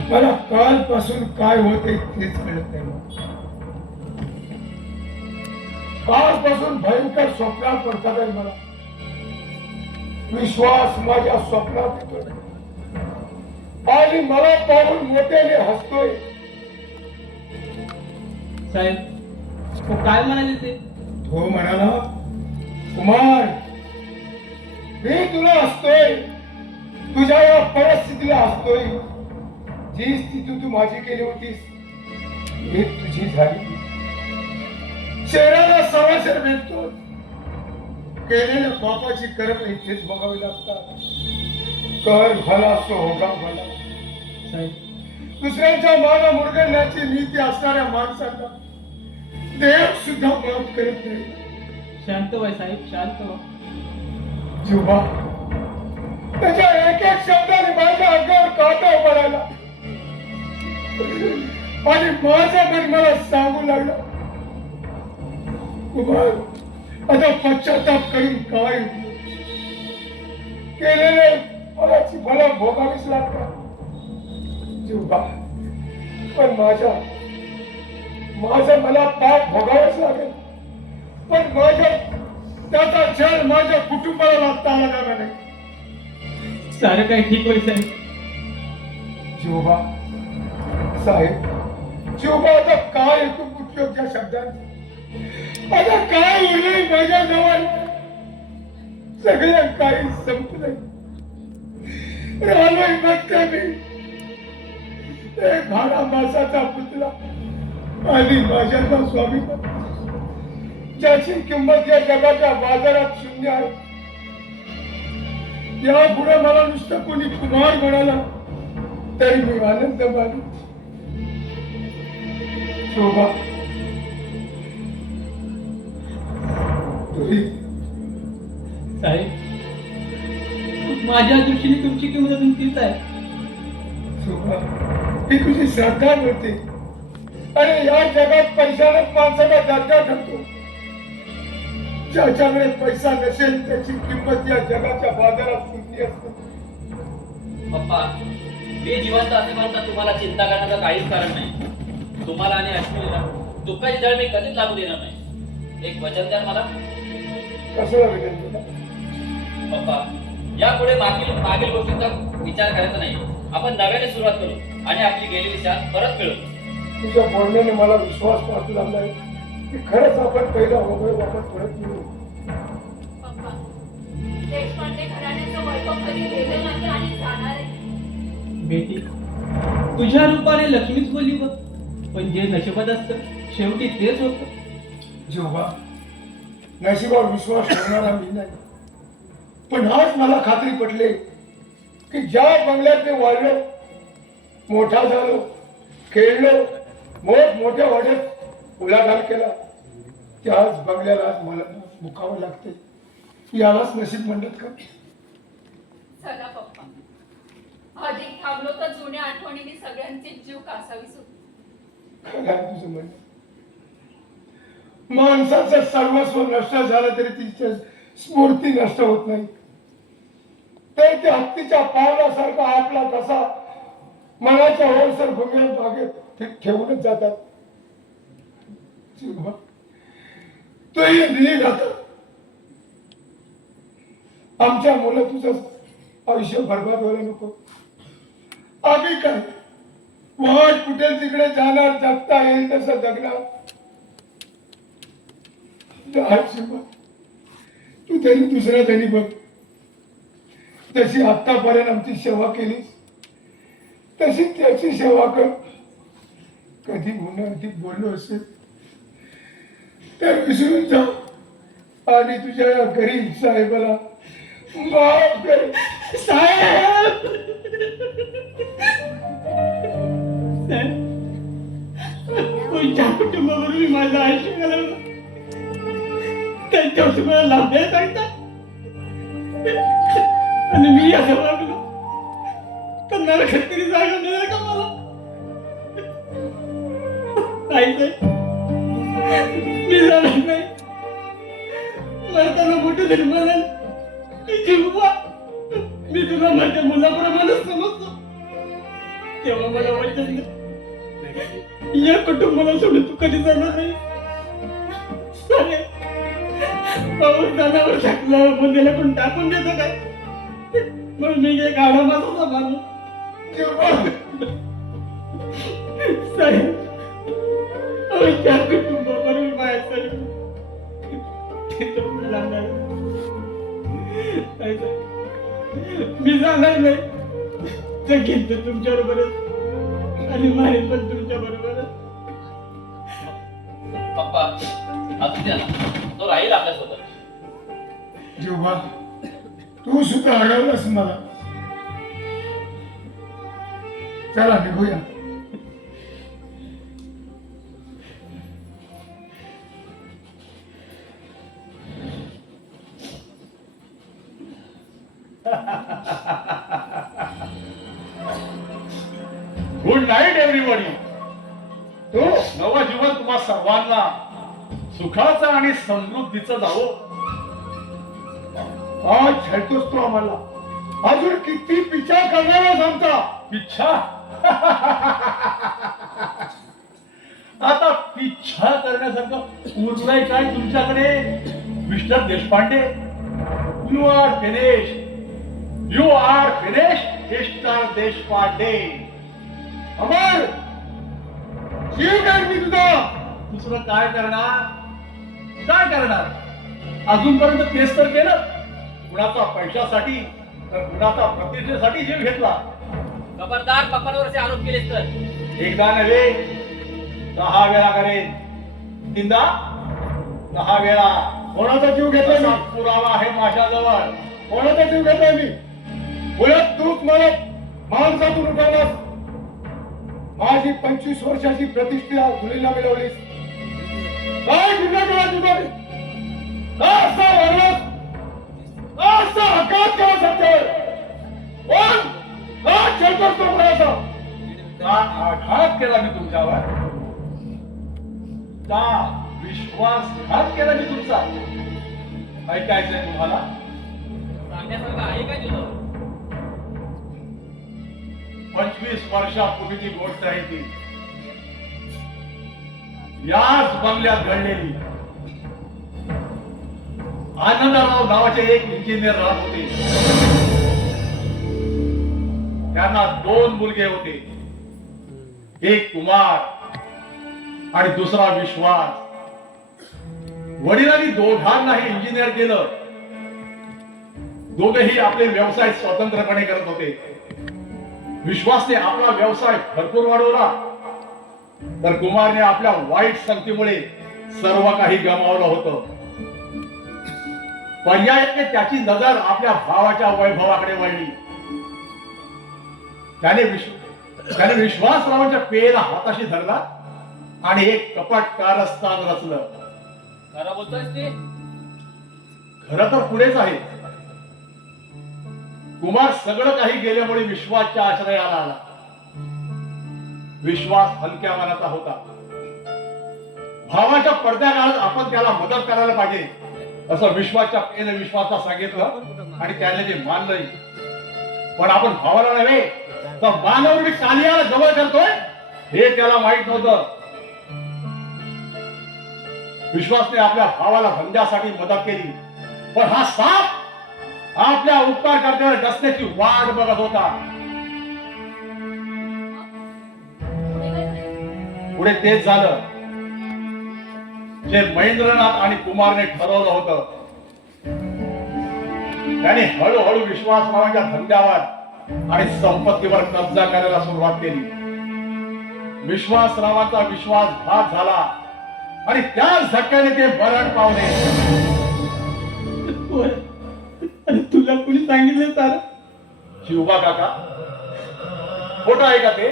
मला कालपासून काय होते तेच कळत नाही. कालपासून भयंकर स्वप्नात पडतात आहे मला. विश्वास माझ्या स्वप्नात येतोय आणि मला पाहून मोठ्याने हसतोय. साहेब तो काय म्हणाले ते? तो म्हणाला कुमार मी तुला हसतोय. तुझ्या या परिस्थितीला हसतोय. जी स्थिती तू माझी केली होतीस ही तुझी झाली. शहराला सवाशर भेटतो. केलेल्या पापाची करम इथेच बघावी लागतात. कर भला सो होगा भला. साहेब दुसऱ्यांच्या मागा मुरगळण्याची नीती असणाऱ्या माणसाला देव सुद्धा माफ करत नाही. शांत व्हाय साहेब, शांत व्हा. जेव्हा त्याच्या एक एक शब्दाने माझ्या अंगावर काटा पडायला आणि माझं मन मला सांगू लागलं कुमार आता पश्चाताप करून काय उपयोग? केलेले फळाची फळं भोगावीच लागतात जीवा. पण माझं मला पाप भोगावंच लागेल. पण त्याचा छळ माझ्या कुटुंबाला लागता आला जाणार नाही. सारं काही ठीक होईल साहेब. जीवा साहेब, जीवा आता काय येतो उपयोग त्या शब्दांचा? आता काय उरले माझ्या जवळ? सगळं काही संपलंय. राहिलोय फक्त मी एक भाडा मासाचा पुतळा आणि माझ्याचा स्वाभिमान, ज्याची किंमत या जगाच्या बाजारात शून्य आहे. यापुढे मला नुसतं कोणी कुमार म्हणाला तरी मी आनंद मानू. शोभा, साहेब, माझ्या दृष्टीने तुमची किंमत अजून तीच आहे. शोभा, ही तुझी श्रद्धा मिळते. आणि या जगात पैशानेच माणसाला दर्जा ठरतो. ज्याच्याकडे पैसा नसेल त्याची किंमत या जगाच्या बाजारात शून्य असते. पप्पा, मी जिवंत असेपर्यंत तुम्हाला चिंता करण्याचं काहीच कारण नाही. तुम्हाला आणि अश्विनीला दुःखाची जळ मी कधीच लागू देणार नाही. एक वचन द्या मला. कसं विनंती? पप्पा, यापुढे मागील गोष्टींचा विचार करायचा नाही. आपण नव्याने सुरुवात करू आणि आपली गेलेली शान परत मिळवू. तुझ्या बोलण्याने मला विश्वास वाटू लागलाय की खरंच आपण पहिला मोबाईल आपण परत मिळू. पप्पा, देशपांडे घराण्याचं वैभव कधी गेलं नाही आणि जाणार आहे. बेटी, तुझ्या रूपाने लक्ष्मीच बोलली बघ. पण जे नशिबात असतं शेवटी तेच होतं. जेव्हा नशिबावर विश्वास ठेवणारा मी नाही, पण आज मला खात्री पटली की ज्या बंगल्यात मी वाढलो, मोठा झालो, खेळलो, मोठमोठ्या वाड्यात उलाढाल केला, त्याच बंगल्याला आज मला मुकावं लागते. यालाच नशीब म्हणत का? चला पप्पा, अधिक थांबलो तर जुन्या आठवणीने सगळ्यांचे जीव कासावीस होते. खरं आहे तुझं म्हणणं. माणसाचं सर्वस्व नष्ट झालं तरी तिच्या स्फूर्ती नष्ट होत नाही. तर ते हत्तीच्या पावलासारखा आपला कसा मनाच्या ओलसर भूमीवर मागे ठेवूनच जातात. तोही निघ आता. आमच्या मुलं तुझं आयुष्य बरबाद व्हायला नको. आम्ही काय वाट कुठे तिकडे जाणार, जगता येईल तसं जगणार. तू तरी दुसऱ्या तरी बघ. जशी आतापर्यंत आमची सेवा केलीस तशी त्याची सेवा कर. कधी गुन्हा बोललो असेल तर विसरून जा आणि तुझ्या या गरीब साहेबाला माफ कर. साहेब, कोणत्या कुटुंबावर मी माझं आयुष्य घालवलं, त्यांच्यावर तुम्हाला लाभ द्यायला सांगता आणि मी असं वागलो तर नरकात तरी जागा मिळेल का मला? नाही साहेब, मी जाणार नाही. मरताना मोठं तरी म्हणाल जीवा, मी तुला माझ्या मुलाप्रमाणेच समजतो. तेव्हा मला वचन दे, या कुटुंबाला सोडून तू कधी जाणार नाही. पाऊस जनावर टाकलं पण त्याला पण टाकून देतो काय? मग मी एक आडा माझा माणूस साहेब, त्या कुटुंबावर मी माझ्यासाठी मी जाणार नाही. जगीन तर तुमच्या बरोबरच आणि मारेल पण तुमच्या बरोबरच. पप्पा, असू द्या ना, तो राहील आपल्यासोबत. जेव्हा तू सुद्धा अडवलंस मला. चला निघूया. Good night everybody. तो नवं जीवन तुम्हा सर्वांना सुखाचं आणि समृद्धीचं जावो. आज छळतोस तू आम्हाला. अजून किती पिछा करणार आमचा? पिच्छा आता पिच्छा करण्यासारखं उरलंय काय तुमच्याकडे mister Deshpande? You are finish, you are finish mister Deshpande. अमर जीव काय मी तुझा. दुसरं काय करणार? काय करणार? अजूनपर्यंत तेच तर केलं. कुणाचा पैशासाठी तर कुणाचा प्रतिष्ठेसाठी जीव घेतला. खबरदार पप्पांवरचे आरोप केलेस तर एकदा नव्हे 10 वेळा करेन. 3दा 10 वेळा. कोणाचा जीव घेतला असा मी? पुरावा आहे माझ्याजवळ. कोणाचा जीव घेतलाय मी? मुळात तूच मला माणसातून उठवलास. माझी 25 वर्षाची प्रतिष्ठा धुळीला मिळवलीस. काय गुन्हा केला तुझा? का असा वागलास? का असा आघात केला सत्यावर? कोण? का छळतोस तो कोणाचा? का आघात केला मी तुमच्यावर? का विश्वासघात केला मी तुमचा? ऐकायचंय तुम्हाला? सांगण्यासारखं आहे काय तुझं? 25 वर्षापूर्वीची गोष्ट आहे ती. याच बंगल्यात घडलेली. आनंदराव नावाचे एक इंजिनियर राहत होते. त्यांना 2 मुलगे होते. एक कुमार आणि दुसरा विश्वास. वडिलांनी दोघांनाही इंजिनियर केलं. दोघेही आपले व्यवसाय स्वतंत्रपणे करत होते. विश्वासने आपला व्यवसाय भरपूर वाढवला तर कुमारने आपल्या वाईट संगतीमुळे सर्व काही गमावलं होतं. पर्यायाने त्याची नजर आपल्या भावाच्या वैभवाकडे वळली. त्याने विश्वासरावांच्या पेला हाताशी धरला आणि एक कपट कारस्थान रचलं. खरं बोलतोयस ते? खरं तर पुढेच आहे. कुमार सगळं काही गेल्यामुळे विश्वासच्या आश्रयाला आला. विश्वास हलक्या मनाचा होता. भावाच्या पडद्याकाळात आपण त्याला मदत करायला पाहिजे असं विश्वासच्या पेन विश्वासाला सांगितलं आणि त्याने ते मानलंय. पण आपण भावाला नव्हे तर मानवरूपी कालियाला जवळ करतोय हे त्याला माहित नव्हतं. विश्वासने आपल्या भावाला धंद्यासाठी मदत केली पण हा साप आपल्या उपकार करण्यावर डसण्याची वाट बघत होता. पुढे तेच झालं जे महेंद्रनाथ आणि कुमारने ठरवलं होतं. त्याने हळूहळू विश्वासरावांच्या धंद्यावर आणि संपत्तीवर कब्जा करायला सुरुवात केली. विश्वासरावांचा विश्वासघात झाला आणि त्याच धक्क्याने ते मरण पावले. तुला कुणी सांगितलं सारं? शिवबा काका खोटं आहे का ते?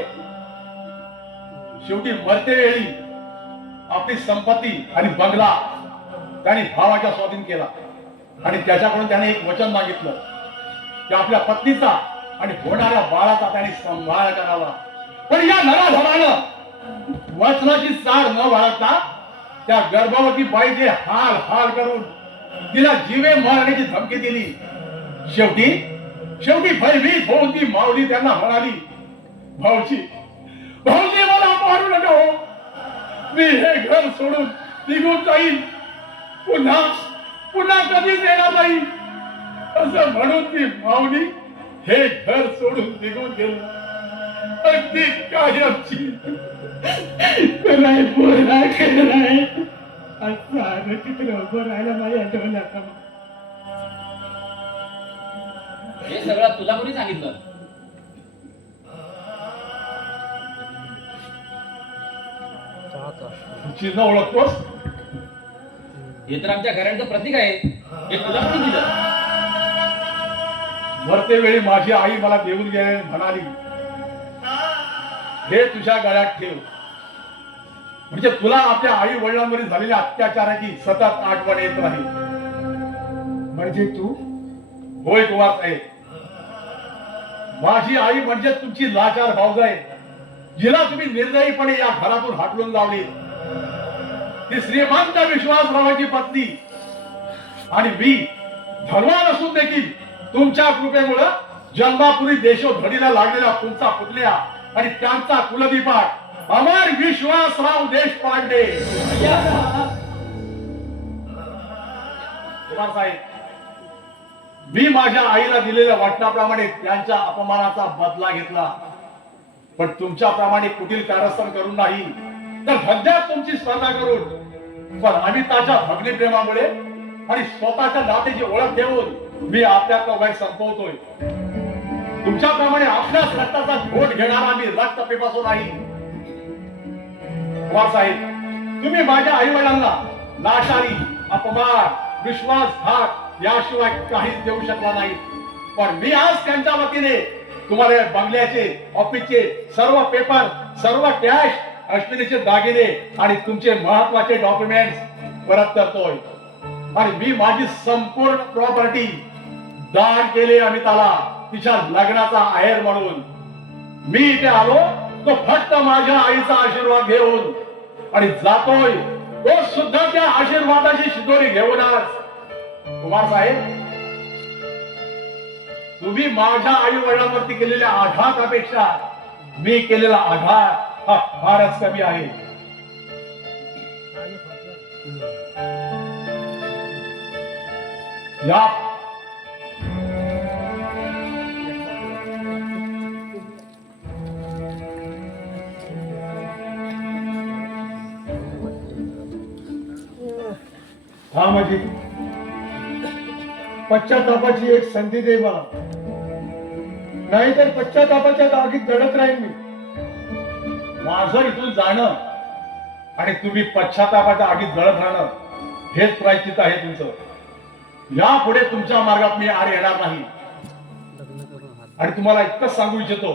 शेवटी मरते वेळी आपली संपत्ती आणि बंगला त्याने भावाच्या स्वाधीन केला आणि त्याच्याकडून त्याने एक वचन मागितलं की आपल्या पत्नीचा आणि होणाऱ्या बाळाचा त्याने सांभाळ करावा. पण या नराधमानं वचनाची साड न बाळगता त्या गर्भवती बाईचे हाल हाल करून तिला जीवे मारण्याची धमकी दिली. शेवटी भयभीत होऊन ती माऊली त्यांना म्हणाली, भाऊजी भाऊजी मला मारू नका हो. मी हे घर सोडून निघून जाईन. पुन्हा कधीच येणार नाही असं म्हणून ती माऊली हे घर सोडून निघून गेली. अगदी कायमची. कराय बोला कराय असं चित्र उभं राहायला माझ्या डोळ्यात. हे सगळं तुला कोणी सांगितलं? चिन्ह ओळखतोस? हे तर आमच्या घरांचं प्रतीक आहे. हे तुला कोणी दिलं? मरते वेळी माझी आई मला देऊन गेले म्हणाली, हे तुझ्या गळ्यात ठेव. म्हणजे तुला आपल्या आई वडिलांवरील झालेल्या अत्याचाराची सतत आठवण येत राहील. म्हणजे तू? होय कुमार साहेब. माझी आई म्हणजे तुमची लाचार भावजाई जिला तुम्ही निर्दयीपणे या घरातून हाकलून लावली. ती श्रीमंत विश्वासरावाची पत्नी आणि मी धनवान असून देखील तुमच्या कृपेमुळं जन्मापुरी देशोधडीला लागलेला तुमचा पुतण्या आणि त्यांचा कुलदीपक अमर विश्वासराव देशपांडे. कुमार साहेब, मी माझ्या आईला दिलेल्या वचनाप्रमाणे त्यांच्या अपमानाचा बदला घेतला, पण तुमच्याप्रमाणे कुटील कारस्थान करून नाही तर धंद्यात तुमची स्पर्धा करून, पण अमिताच्या भगनी प्रेमामुळे आणि स्वतःच्या नात्याची ओळख देऊन मी आपल्यातला वैर संपवतोय. तुमच्याप्रमाणे आपल्याच रक्ताचा घोट घेणारा मी रक्त पिपासू नाही. कुमार साहेब, तुम्ही माझ्या आई वडिलांना लाचारी, अपमान, विश्वासघात याशिवाय काहीच देऊ शकला नाही, पण मी आज त्यांच्या वतीने तुम्हाला बंगल्याचे, ऑफिसचे सर्व पेपर, सर्व कॅश, अश्विनीचे दागिने आणि तुमचे महत्वाचे डॉक्युमेंट्स परत करतोय. आणि मी माझी संपूर्ण प्रॉपर्टी दान केले अमिताला तिच्या लग्नाचा आहेर म्हणून. मी इथे आलो तो फक्त माझ्या आईचा आशीर्वाद घेऊन आणि जातोय तो सुद्धा त्या आशीर्वादाची शिदोरी घेऊनच. कुमार साहेब, तुम्ही माझ्या आई वडिलांवरती केलेल्या आघातापेक्षा मी केलेला आघात हा फारच कमी आहे. या हा माझी पश्चातापाची एक संधी दे मला, नाहीतर पश्चातापाच्या दागीत जडत राहील मी. माझं इथून जाणं आणि तुम्ही पश्चातापाच्या आगीत जळत राहणं हेच प्रायश्चित्त आहे तुमचं. यापुढे तुमच्या मार्गात मी आड येणार नाही. आणि तुम्हाला इतकंच सांगू इच्छितो,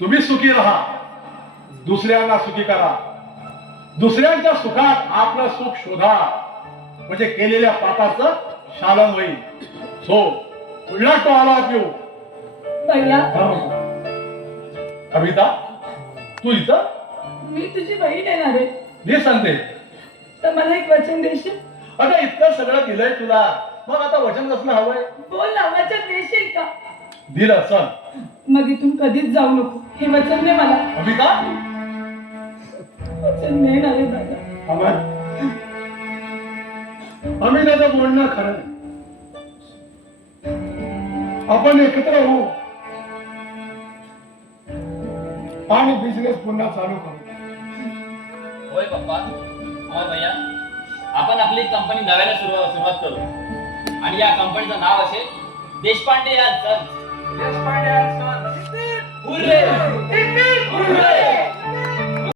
तुम्ही सुखी राहा, दुसऱ्यांना सुखी करा, दुसऱ्यांच्या सुखात आपलं सुख शोधा, म्हणजे केलेल्या पापाचं शालन होईल. सो पुढला तो आला पिऊ. भैया, कविता, तू इथं? मी तुझी बहीण येणार आहे, मी सांगते. तर मला एक वचन देशील? अगं इतकं सगळं दिलंय तुला, मग आता वचन कसलं हवंय? बोल ना, वचन देशील का? दिलं चल. मग इथून कधीच जाऊ नको हे वचन दे मला. कविता, वचन दे ना रे दादा. अमर, आम्ही त्याचं बोलणं खरं नाही. आपण एकत्र होऊ आणि बिझनेस पुन्हा चालू करू. होय पप्पा, होय भैया, आपण आपली कंपनी नव्याने सुरुवात करू आणि या कंपनीचं नाव असेल Deshpande and sons. Deshpande and sons. Hurray! Hurray!